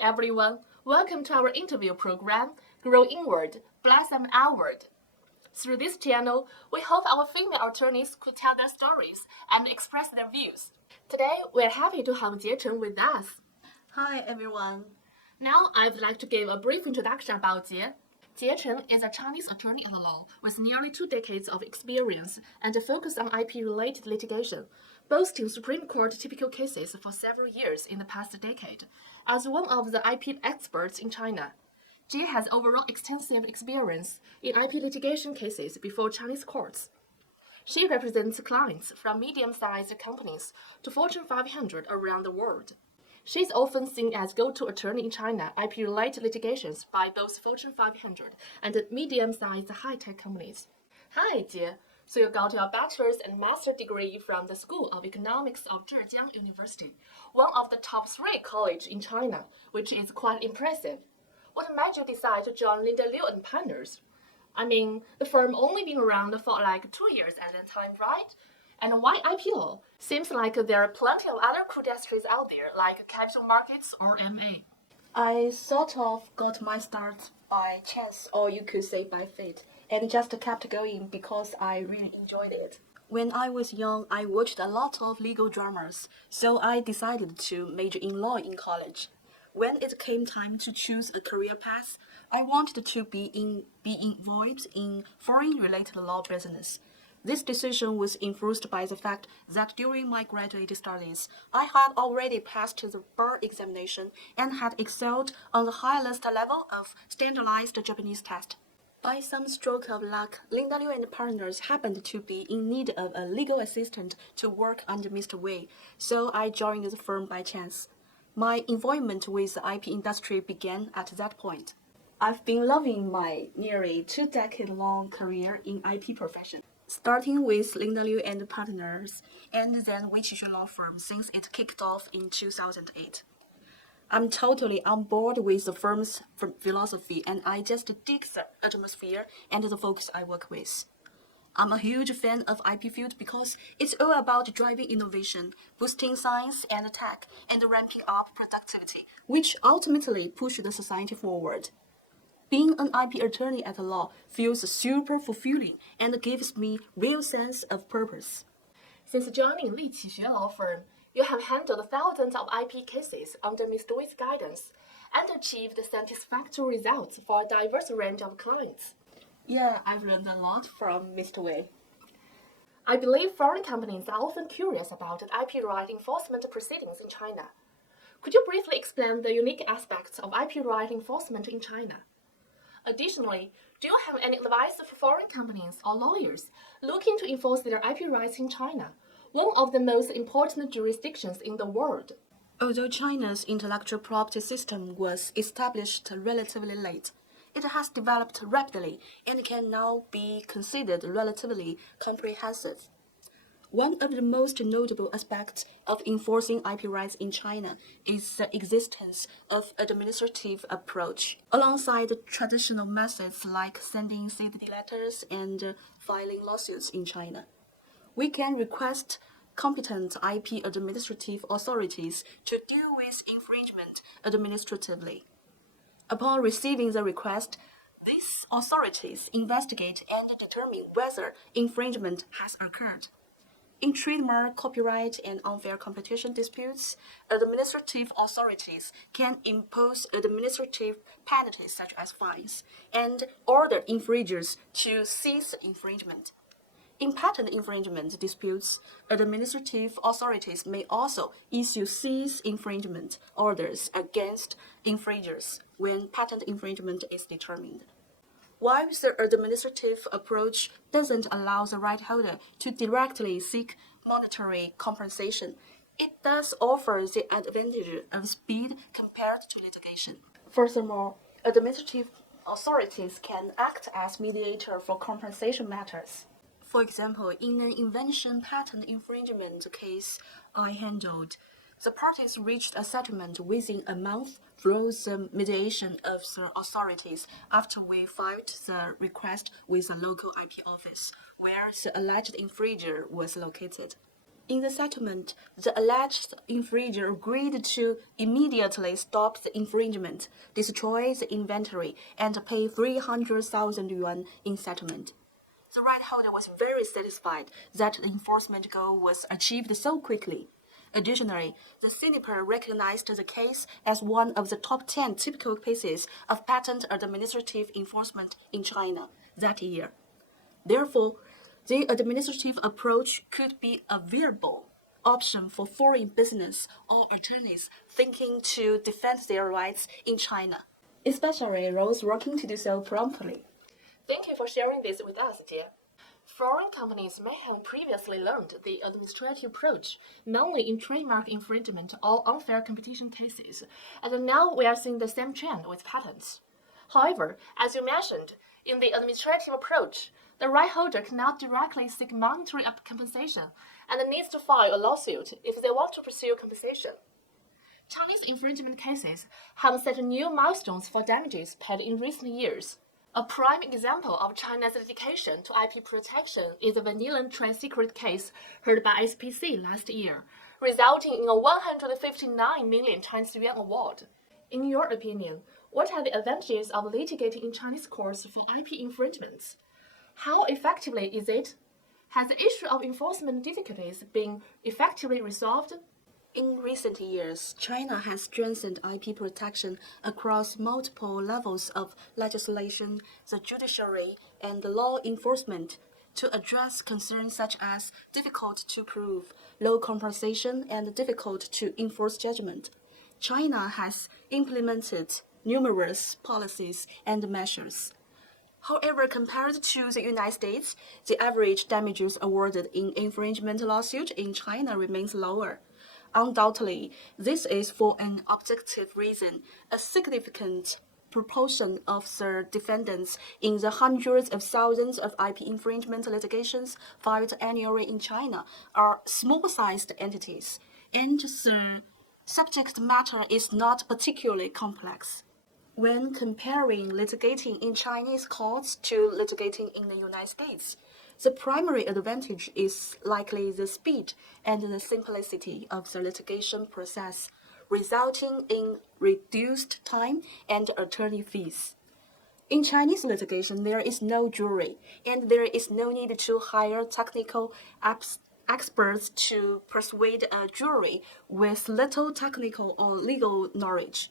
everyone. Welcome to our interview program, Grow Inward, Blossom Outward. Through this channel, we hope our female attorneys could tell their stories and express their views. Today, we're happy to have Jie CHEN with us. Hi, everyone. Now, I'd like to give a brief introduction about Jie. Jie CHEN is a Chinese attorney at law with nearly 2 decades of experience and a focus on IP-related litigation, boasting Supreme Court typical cases for several years in the past decade. As one of the IP experts in China, Jie has overall extensive experience in IP litigation cases before Chinese courts. She represents clients from medium-sized companies to Fortune 500 around the world. She is often seen as go-to attorney in China IP-related litigations by both Fortune 500 and medium-sized high-tech companies. Hi, Jie. So you got your bachelor's and master's degree from the School of Economics of Zhejiang University, one of the top 3 colleges in China, which is quite impressive. What made you decide to join Linda Liu and Partners? I mean, the firm only been around for like 2 years at that time, right? And why IP law? Seems like there are plenty of other cool industries out there, like capital markets or MA. I sort of got my start by chance, or you could say by fate, and just kept going because I really enjoyed it. When I was young, I watched a lot of legal dramas, so I decided to major in law in college. When it came time to choose a career path, I wanted to be involved in foreign-related law business. This decision was influenced by the fact that during my graduate studies, I had already passed the bar examination and had excelled on the highest level of standardized Japanese test. By some stroke of luck, Linda Liu and Partners happened to be in need of a legal assistant to work under Mr. Wei, so I joined the firm by chance. My involvement with the IP industry began at that point. I've been loving my nearly 2-decade-long career in IP profession, starting with Linda Liu and Partners, and then Jie CHEN Law Firm since it kicked off in 2008. I'm totally on board with the firm's philosophy, and I just dig the atmosphere and the folks I work with. I'm a huge fan of IP field because it's all about driving innovation, boosting science and tech, and ramping up productivity, which ultimately push the society forward. Being an IP attorney at law feels super fulfilling and gives me real sense of purpose. Since joining Jie CHEN Law Firm, you have handled thousands of IP cases under Mr. Wei's guidance and achieved satisfactory results for a diverse range of clients. Yeah, I've learned a lot from Mr. Wei. I believe foreign companies are often curious about the IP right enforcement proceedings in China. Could you briefly explain the unique aspects of IP right enforcement in China? Additionally, do you have any advice for foreign companies or lawyers looking to enforce their IP rights in China, one of the most important jurisdictions in the world? Although China's intellectual property system was established relatively late, it has developed rapidly and can now be considered relatively comprehensive. One of the most notable aspects of enforcing IP rights in China is the existence of administrative approach. Alongside traditional methods like sending CD letters and filing lawsuits in China, we can request competent IP administrative authorities to deal with infringement administratively. Upon receiving the request, these authorities investigate and determine whether infringement has occurred. In trademark, copyright, and unfair competition disputes, administrative authorities can impose administrative penalties such as fines and order infringers to cease infringement. In patent infringement disputes, administrative authorities may also issue cease infringement orders against infringers when patent infringement is determined. While the administrative approach doesn't allow the right holder to directly seek monetary compensation, it does offer the advantage of speed compared to litigation. Furthermore, administrative authorities can act as mediator for compensation matters. For example, in an invention patent infringement case I handled, the parties reached a settlement within a month through the mediation of the authorities after we filed the request with the local IP office where the alleged infringer was located. In the settlement, the alleged infringer agreed to immediately stop the infringement, destroy the inventory, and pay 300,000 yuan in settlement. The right holder was very satisfied that the enforcement goal was achieved so quickly. Additionally, the Siniper recognized the case as one of the top 10 typical cases of patent administrative enforcement in China that year. Therefore, the administrative approach could be a viable option for foreign business or attorneys thinking to defend their rights in China, especially those working to do so promptly. Thank you for sharing this with us, Jie. Foreign companies may have previously learned the administrative approach, mainly in trademark infringement or unfair competition cases, and now we are seeing the same trend with patents. However, as you mentioned, in the administrative approach, the right holder cannot directly seek monetary compensation and needs to file a lawsuit if they want to pursue compensation. Chinese infringement cases have set new milestones for damages paid in recent years. A prime example of China's dedication to IP protection is the vanillin trade secret case heard by SPC last year, resulting in a 159 million Chinese yuan award. In your opinion, what are the advantages of litigating in Chinese courts for IP infringements? How effectively is it? Has the issue of enforcement difficulties been effectively resolved? In recent years, China has strengthened IP protection across multiple levels of legislation, the judiciary, and law enforcement to address concerns such as difficult to prove, low compensation, and difficult to enforce judgment. China has implemented numerous policies and measures. However, compared to the United States, the average damages awarded in infringement lawsuit in China remains lower. Undoubtedly, this is for an objective reason. A significant proportion of the defendants in the hundreds of thousands of IP infringement litigations filed annually in China are small-sized entities, and the subject matter is not particularly complex. When comparing litigating in Chinese courts to litigating in the United States, the primary advantage is likely the speed and the simplicity of the litigation process, resulting in reduced time and attorney fees. In Chinese litigation, there is no jury, and there is no need to hire technical experts to persuade a jury with little technical or legal knowledge.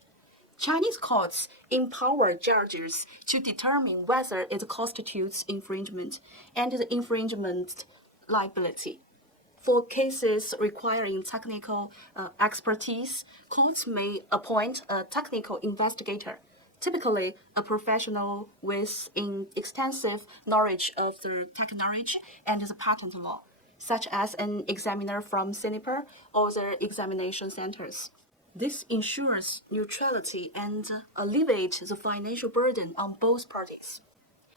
Chinese courts empower judges to determine whether it constitutes infringement and the infringement liability. For cases requiring technical expertise, courts may appoint a technical investigator, typically a professional with extensive knowledge of the technology and the patent law, such as an examiner from Siniper or the examination centers. This ensures neutrality and alleviates the financial burden on both parties.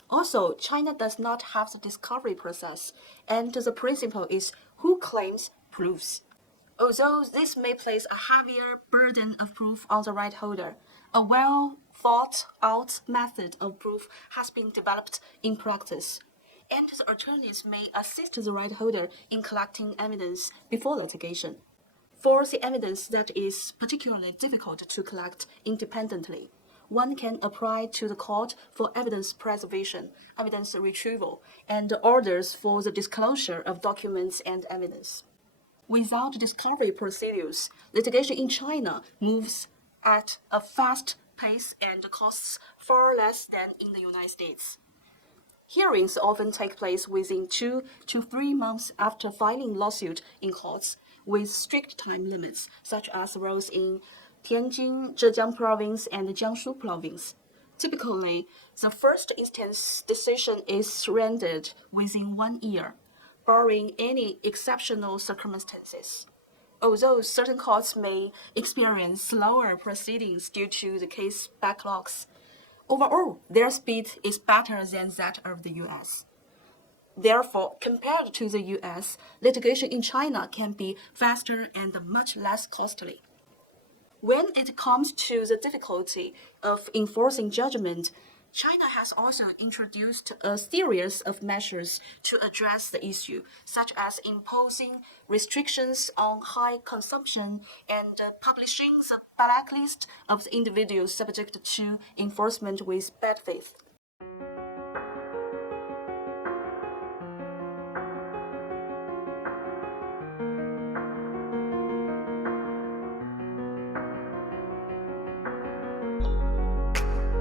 Also, China does not have the discovery process, and the principle is who claims proves. Although this may place a heavier burden of proof on the right holder, a well thought out method of proof has been developed in practice, and the attorneys may assist the right holder in collecting evidence before litigation. For the evidence that is particularly difficult to collect independently, one can apply to the court for evidence preservation, evidence retrieval, and orders for the disclosure of documents and evidence. Without discovery procedures, litigation in China moves at a fast pace and costs far less than in the United States. Hearings often take place within 2 to 3 months after filing lawsuit in courts, with strict time limits, such as those in Tianjin, Zhejiang Province, and Jiangsu Province. Typically, the first instance decision is rendered within 1 year, barring any exceptional circumstances. Although certain courts may experience slower proceedings due to the case backlogs, overall, their speed is better than that of the US. Therefore, compared to the US, litigation in China can be faster and much less costly. When it comes to the difficulty of enforcing judgment, China has also introduced a series of measures to address the issue, such as imposing restrictions on high consumption and publishing the blacklist of the individuals subject to enforcement with bad faith.